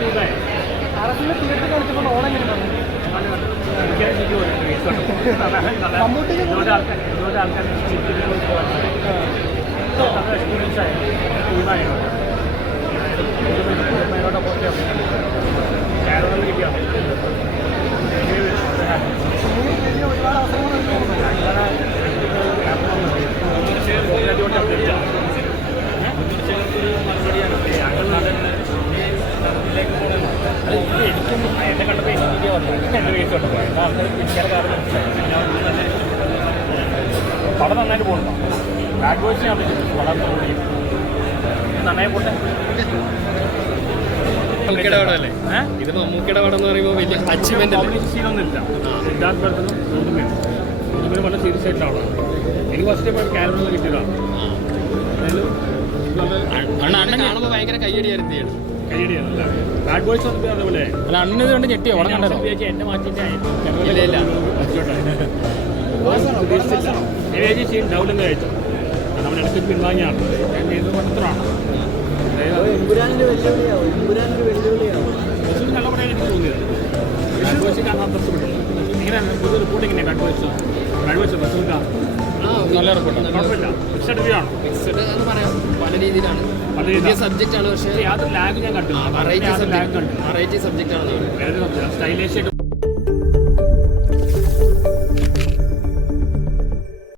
അറബിലെ theatre കളിച്ചപ്പോൾ Onam എങ്ങനെയാണ്? മമ്മൂട്ടിക്ക് experience ആയി ഒരുപാട് അവസരങ്ങൾ എന്നെ കണ്ടപ്പോൾ എനിക്ക് വന്നു എൻ്റെ കേസ് കണ്ടപ്പോൾ എൻ്റെ ആൾക്കാർ പിടിക്കാൻ കാരണം പടം നന്നായിട്ട് പോകണം. ബാഡ് ബോയ്സ് ഞാൻ വളർന്നു പോയി നന്നായി പോട്ടെ. മമ്മൂക്കയുടെ പടമല്ലേ ഇത്? മമ്മൂക്കയുടെ പടം എന്ന് പറയുമ്പോൾ വലിയ അച്ചീവ്മെന്റ് സീനൊന്നും ഇല്ല. സിദ്ധാർത്ഥ് ഭരതനും ഇവരും വളരെ സീരിയസ് ആയിട്ടുള്ള ആളാണ്. എനിക്ക് ഫസ്റ്റ് ടൈം ക്യാരക്ടർ കിട്ടിയതാണ്. അണ്ണൻ കാണുമ്പോൾ ഭയങ്കര കയ്യടിയായിരുന്നു. കയ്യടിയാണല്ല ബാഡ് ബോയ്സ് വന്നിട്ട് അതേപോലെ അല്ല അണ്ണന് കൊണ്ട് ഞെട്ടിയോ? എന്നെ മാറ്റിയിട്ട് സീൻ ഡൗലെന്ന് കഴിച്ചു. നമ്മൾ ഇടയ്ക്ക് പിൻവാങ്ങിയാണ് ചെയ്ത് പത്രമാണ് നല്ല പറയാൻ എനിക്ക് തോന്നിയത്. ബാഡ് ബോയ്സ് കാണാൻ തൃപ്തിപ്പെട്ടു. ഇങ്ങനെയാണ് പുതിയ റിപ്പോർട്ട് ഇങ്ങനെ ബാഡ് ബോയ്സ് റിസൾട്ടാണ് നല്ല റിപ്പോർട്ടാണ്. കുഴപ്പമില്ല. ഫിക്സഡ് റിവ്യൂ ആണ്. ഫിക്സഡ് എന്ന് പറയാം പല രീതിയിലാണ്. പുതിയ സബ്ജക്റ്റ് ആണ്. പക്ഷേ യാതൊരു ലാഗ് ഞാൻ കണ്ടു. വെറൈറ്റി സബ്ജക്റ്റ് ആണ്. സ്റ്റൈലിഷ്